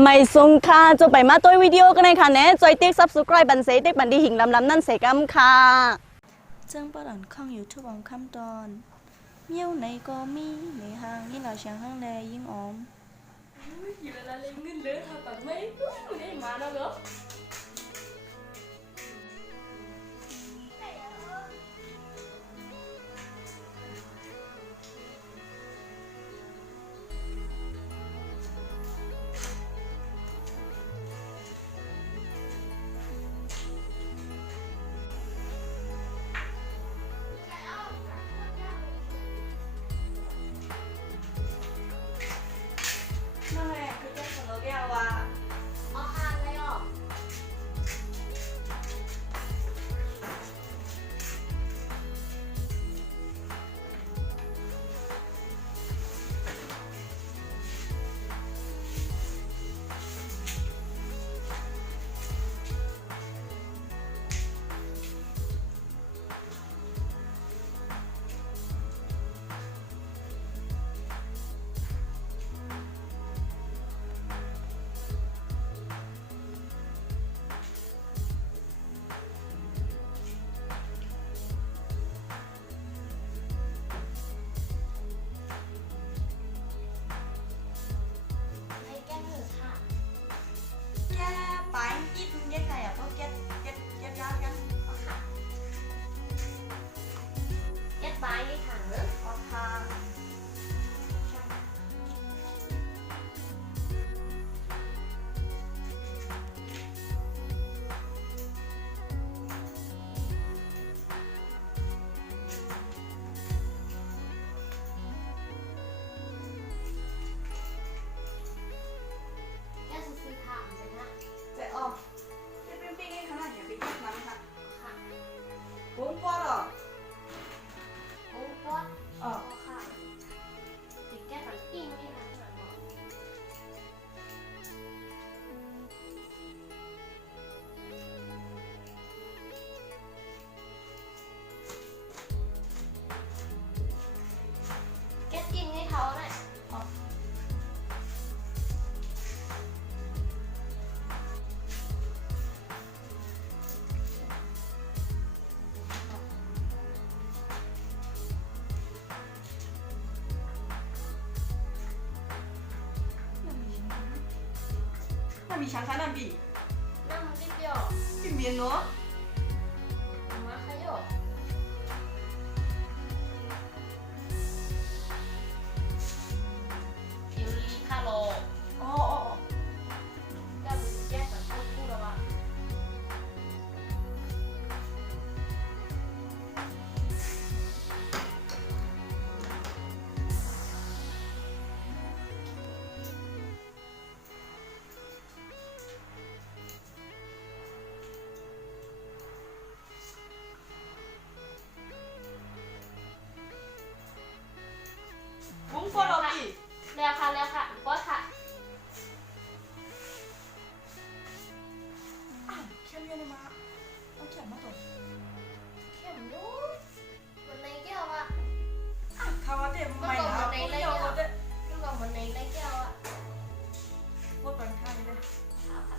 ไม่ส่งค่ะจะไปมาตัววิดีโอกันในค่ะเน่จอยติ๊ก subscribe บันเสติ๊กบันดีหิงลำนั่นเสกัมค่ะจึงประดอนข้องอยู่ทุกวันคำตอนเมี้ยวในก็มีในห้างยิ่งเราเชียงห้างแลยิ่งออมอยู่แล้วเล่นเงินเลยทำแบบไม่ได้มาแล้วเหรอนั่นแหละคือเจ้าของเราแก้วว่าเอาอ่านเลยอ่ะให้แก้มือค่ะ แย่ไปกิ๊ดแย่ไงอ่ะก็เก็ตยากกัน เอาค่ะแก้ปลายให้ถังเนอะ ออกทาง แก้ซื้อค่ะเสร็จนะ จะออกเก็ตปิ้งให้ขนาดอย่าไปเก็ตน้ำค่ะ ค่ะ ปุ้งปอดหรอ โอ้ป๊อด อ๋อ เอาค่ะติดแก้ปันปิ้งนี่นะหน่อยบอก แก้กินให้เขาหน่อย น่ามีช้างค่ะน่าบี น้ำมันดิบเดียว บีเมียนเนาะ มาขยบยูรีคาโล อ๋อ ก็มีแยกสัญชาติคู่แล้ววะ ปุ้งปอดหรอบี แล้วค่ะป๊อดค่ะ เข้มเยอะเลยมาเอาเขียนมาตัว เข้มดูมันในแก้วอะ คาวาเต็มไม่นะปุ้งเดียวก็ได้ ลูกเอามันในแก้วอะ พูดบางท่าเลย เอาค่ะ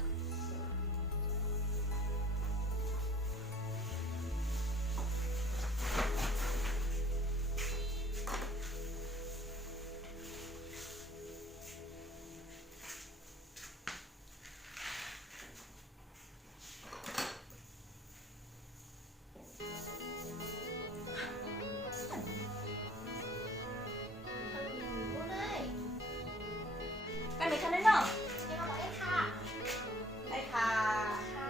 ดูได้ กันไหนกันได้เนาะ แก้วบอกได้ค่ะ ได้ค่ะ ค่ะ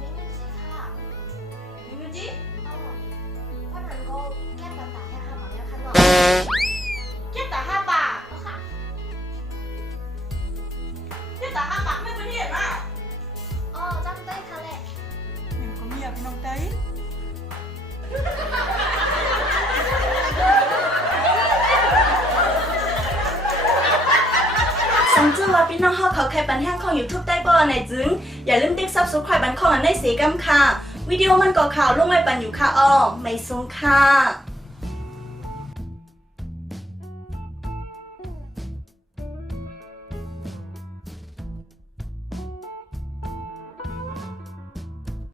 นี่เงินสิค่ะ นี่ดูจิ เอาเพราะนั้นก็แก้ต่างๆแค่5 บาทแล้วค่ะเนาะ เก็บแต่5 บาท เอาค่ะ เก็บแต่5 บาทไม่เป็นเหตุอ่ะ อ๋อจำได้ค่ะแหละ เห็นก็มีอ่ะพี่น้องใจสังจือว่าพี่น้องเขาเขาแค่ปันแห้งของ YouTube ได้บ่ในจึงอย่าลืมติ๊ก subscribe บันของอันได้เสียกำค่ะ วิดีโอมันก็ข่าวลงไว้ปันอยู่ค่ะอ้อไม่ส่งค่ะ